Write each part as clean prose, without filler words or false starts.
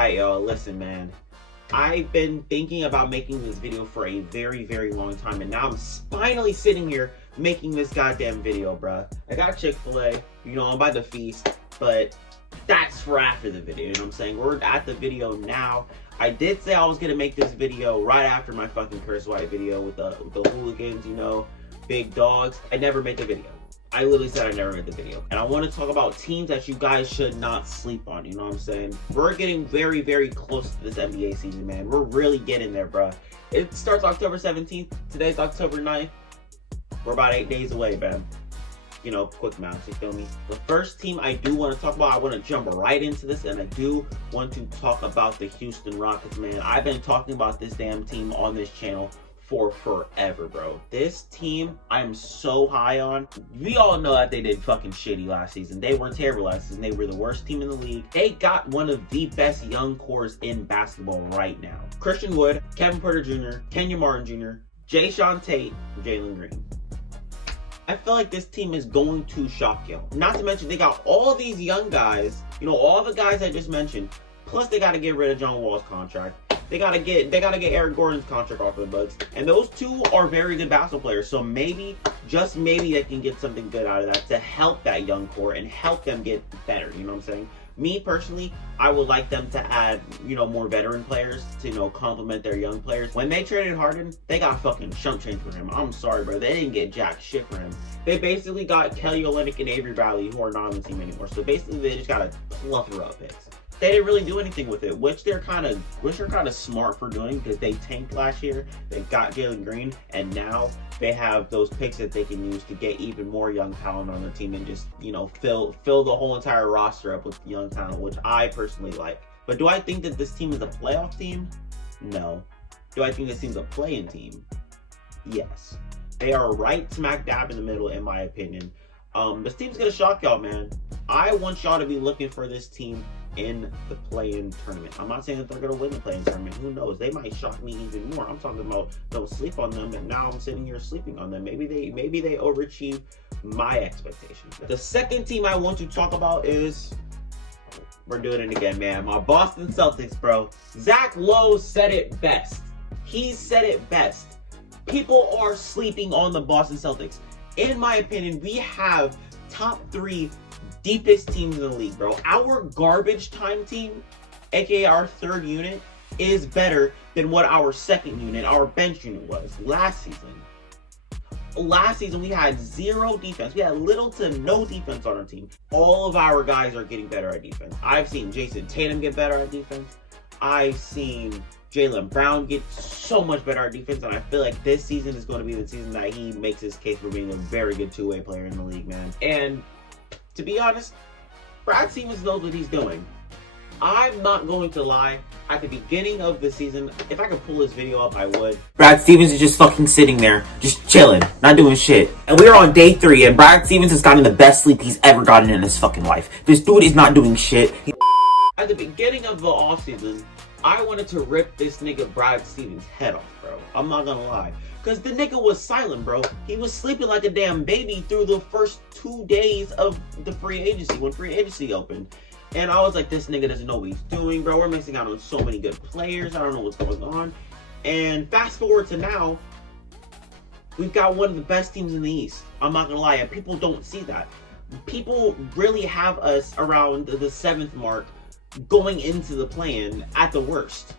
Alright, yo, listen, man. I've been thinking about making this video for a very, very long time, and now I'm finally sitting here making this goddamn video, bruh. I got Chick-fil-A, you know, I'm about to feast, but that's for after the video, you know what I'm saying? We're at the video now. I did say I was gonna make this video right after my fucking Curse White video with the hooligans, you know, big dogs. I never made the video. I literally said I never made the video. And I want to talk about teams that you guys should not sleep on, you know what I'm saying? We're getting very, very close to this NBA season, man. We're really getting there, bruh. It starts October 17th. Today's October 9th. We're about 8 days away, man. You know, quick math, you feel me? The first team I do want to talk about, I want to jump right into this, and I do want to talk about the Houston Rockets, man. I've been talking about this damn team on this channel for forever, bro. This team I'm so high on. We all know that they did fucking shitty last season. They weren't terrible last season. They were the worst team in the league. They got one of the best young cores in basketball right now. Christian Wood, Kevin Porter Jr., Kenya Martin Jr., Jae'Sean Tate, Jalen Green. I feel like this team is going to shock y'all. Not to mention they got all these young guys, you know, all the guys I just mentioned, plus they got to get rid of John Wall's contract. They gotta get Eric Gordon's contract off of the books. And those two are very good basketball players. So maybe, just maybe, they can get something good out of that to help that young core and help them get better. You know what I'm saying? Me personally, I would like them to add, you know, more veteran players to, you know, complement their young players. When they traded Harden, they got fucking chump change for him. I'm sorry, bro. They didn't get jack shit for him. They basically got Kelly Olynyk and Avery Bradley, who are not on the team anymore. So basically, they just got a plethora of picks. They didn't really do anything with it, which they're kind of smart for doing, because they tanked last year. They got Jalen Green, and now they have those picks that they can use to get even more young talent on the team and just, you know, fill the whole entire roster up with young talent, which I personally like. But do I think that this team is a playoff team? No. Do I think this team's a play-in team? Yes. They are right smack dab in the middle, in my opinion. This team's gonna shock y'all, man. I want y'all to be looking for this team in the play-in tournament. I'm not saying that they're going to win the play-in tournament. Who knows? They might shock me even more. I'm talking about don't sleep on them, and now I'm sitting here sleeping on them. Maybe they overachieve my expectations. The second team I want to talk about is, we're doing it again, man. My Boston Celtics, bro. Zach Lowe said it best. He said it best. People are sleeping on the Boston Celtics. In my opinion, we have top 3 deepest teams in the league, bro. Our garbage time team, aka our third unit, is better than what our second unit, our bench unit, was last season. Last season, we had 0 defense. We had little to no defense on our team. All of our guys are getting better at defense. I've seen Jason Tatum get better at defense. I've seen Jaylen Brown get so much better at defense, and I feel like this season is going to be the season that he makes his case for being a very good two-way player in the league, man. And to be honest, Brad Stevens knows what he's doing. I'm not going to lie. At the beginning of the season, if I could pull this video up, I would. Brad Stevens is just fucking sitting there, just chilling, not doing shit. And we're on day 3, and Brad Stevens has gotten the best sleep he's ever gotten in his fucking life. This dude is not doing shit. At the beginning of the offseason, I wanted to rip this nigga Brad Stevens' head off, bro. I'm not gonna lie. Because the nigga was silent, bro. He was sleeping like a damn baby through the first 2 days of the free agency, when free agency opened. And I was like, this nigga doesn't know what he's doing, bro. We're missing out on so many good players. I don't know what's going on. And fast forward to now, we've got one of the best teams in the East. I'm not gonna lie, and people don't see that. People really have us around the 7th mark going into the play-in at the worst.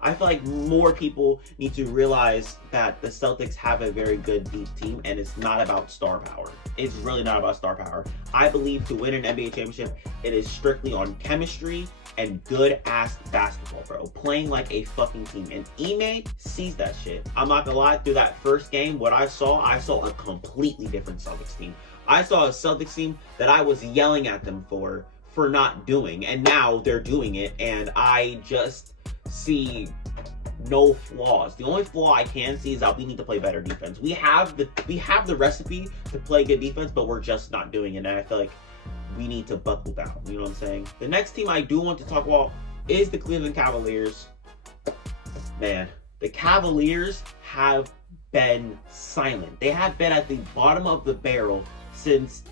I feel like more people need to realize that the Celtics have a very good deep team, and it's not about star power. It's really not about star power. I believe to win an NBA championship, it is strictly on chemistry and good-ass basketball, bro. Playing like a fucking team. And Ime sees that shit. I'm not gonna lie, through that first game, what I saw a completely different Celtics team. I saw a Celtics team that I was yelling at them for not doing, and now they're doing it, and I just see no flaws. The only flaw I can see is that we need to play better defense. We have the recipe to play good defense, but we're just not doing it, and I feel like we need to buckle down. You know what I'm saying? The next team I do want to talk about is the Cleveland Cavaliers. Man, the Cavaliers have been silent. They have been at the bottom of the barrel since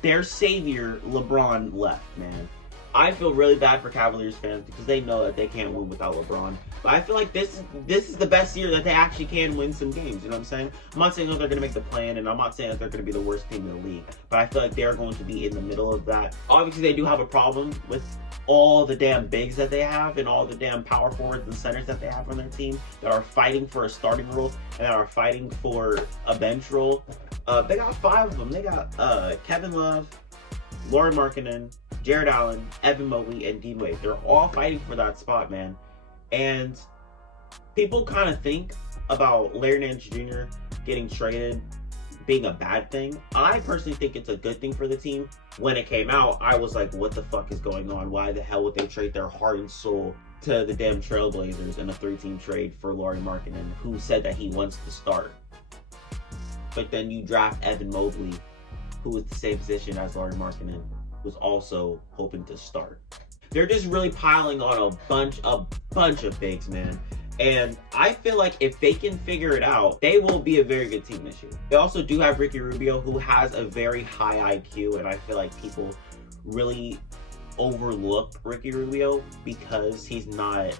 their savior LeBron left, man. I feel really bad for Cavaliers fans because they know that they can't win without LeBron. But I feel like this is the best year that they actually can win some games. You know what I'm saying? I'm not saying that they're going to make the play-in, and I'm not saying that they're going to be the worst team in the league. But I feel like they're going to be in the middle of that. Obviously, they do have a problem with all the damn bigs that they have and all the damn power forwards and centers that they have on their team that are fighting for a starting role and that are fighting for a bench role. They got 5 of them. They got Kevin Love, Lauri Markkanen, Jared Allen, Evan Mobley, and Dean Wade. They're all fighting for that spot, man. And people kind of think about Larry Nance Jr. getting traded being a bad thing. I personally think it's a good thing for the team. When it came out, I was like, what the fuck is going on? Why the hell would they trade their heart and soul to the damn Trailblazers in a 3-team trade for Lauri Markkanen, who said that he wants to start? But then you draft Evan Mobley, who is the same position as Lauri Markkanen, who's also hoping to start. They're just really piling on a bunch of bigs, man. And I feel like if they can figure it out, they will be a very good team this year. They also do have Ricky Rubio, who has a very high IQ, and I feel like people really overlook Ricky Rubio because he's not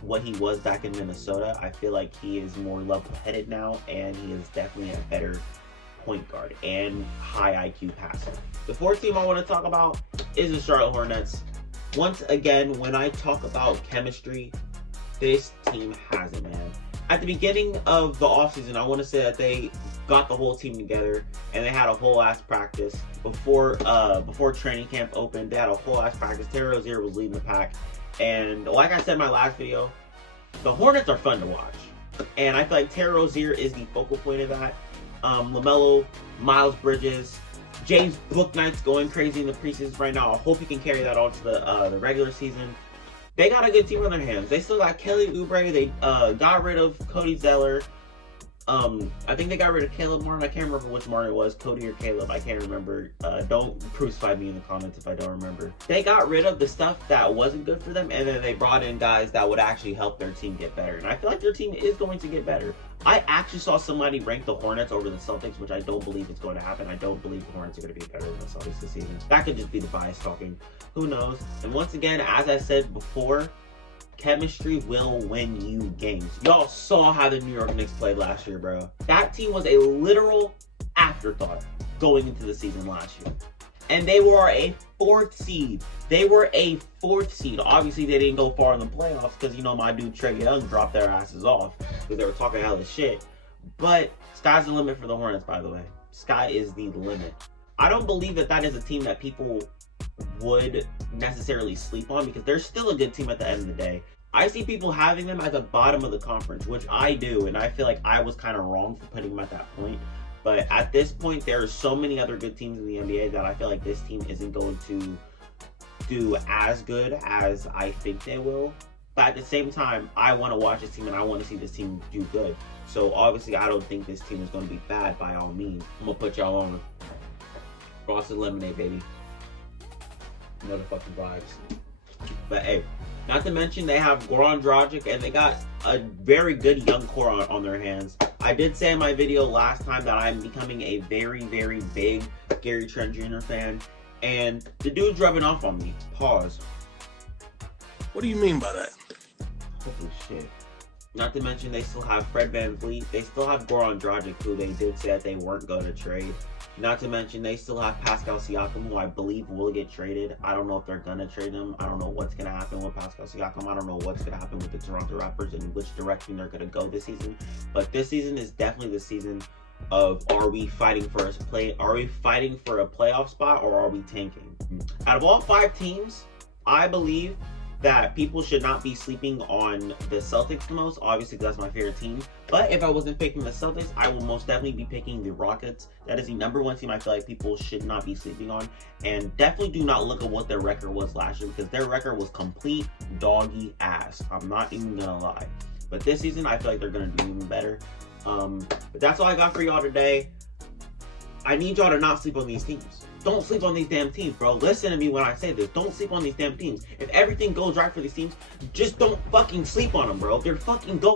what he was back in Minnesota. I feel like he is more level-headed now, and he is definitely a better point guard and high IQ passer. The 4th team I want to talk about is the Charlotte Hornets. Once again, when I talk about chemistry, this team has it, man. At the beginning of the offseason, I want to say that they got the whole team together and they had a whole ass practice before training camp opened. They had a whole ass practice. Terry Rozier was leading the pack, and like I said in my last video, the Hornets are fun to watch, and I feel like Terry Rozier is the focal point of that. LaMelo, Miles Bridges, James Bouknight's going crazy in the preseason right now. I hope he can carry that on to the regular season. They got a good team on their hands. They still got Kelly Oubre. They got rid of Cody Zeller. I think they got rid of Caleb Martin. I can't remember which Martin it was, Cody or Caleb. I can't remember. Don't crucify me in the comments if I don't remember. They got rid of the stuff that wasn't good for them, and then they brought in guys that would actually help their team get better. And I feel like their team is going to get better. I actually saw somebody rank the Hornets over the Celtics, which I don't believe is going to happen. I don't believe the Hornets are going to be better than the Celtics this season. That could just be the bias talking. Who knows? And once again, as I said before, chemistry will win you games. Y'all saw how the New York Knicks played last year, bro. That team was a literal afterthought going into the season last year. And they were a 4th seed. They were a 4th seed. Obviously, they didn't go far in the playoffs because, you know, my dude Trae Young dropped their asses off because they were talking hella shit. But sky's the limit for the Hornets, by the way. Sky is the limit. I don't believe that that is a team that people would necessarily sleep on because they're still a good team at the end of the day. I see people having them at the bottom of the conference, which I do, and I feel like I was kind of wrong for putting them at that point. But at this point, there are so many other good teams in the NBA that I feel like this team isn't going to do as good as I think they will. But at the same time, I want to watch this team and I want to see this team do good. So obviously, I don't think this team is going to be bad by all means. I'm going to put y'all on frosted lemonade, baby. Motherfucking vibes. But hey, not to mention they have Goran Dragic and they got a very good young core on their hands. I did say in my video last time that I'm becoming a very, very big Gary Trent Jr. fan. And the dude's rubbing off on me. Pause. What do you mean by that? Holy shit. Not to mention they still have Fred VanVleet. They still have Goran Dragic, who they did say that they weren't going to trade. Not to mention they still have Pascal Siakam, who I believe will get traded. I don't know if they're going to trade him. I don't know what's going to happen with Pascal Siakam. I don't know what's going to happen with the Toronto Raptors and which direction they're going to go this season. But this season is definitely the season of are we fighting for a playoff spot or are we tanking? Out of all 5 teams, I believe that people should not be sleeping on the Celtics the most, obviously because that's my favorite team. But if I wasn't picking the Celtics, I will most definitely be picking the Rockets. That is the #1 team I feel like people should not be sleeping on. And definitely do not look at what their record was last year because their record was complete doggy ass. I'm not even gonna lie. But this season, I feel like they're gonna do even better. But that's all I got for y'all today. I need y'all to not sleep on these teams. Don't sleep on these damn teams, bro. Listen to me when I say this. Don't sleep on these damn teams. If everything goes right for these teams, just don't fucking sleep on them, bro. They're fucking go.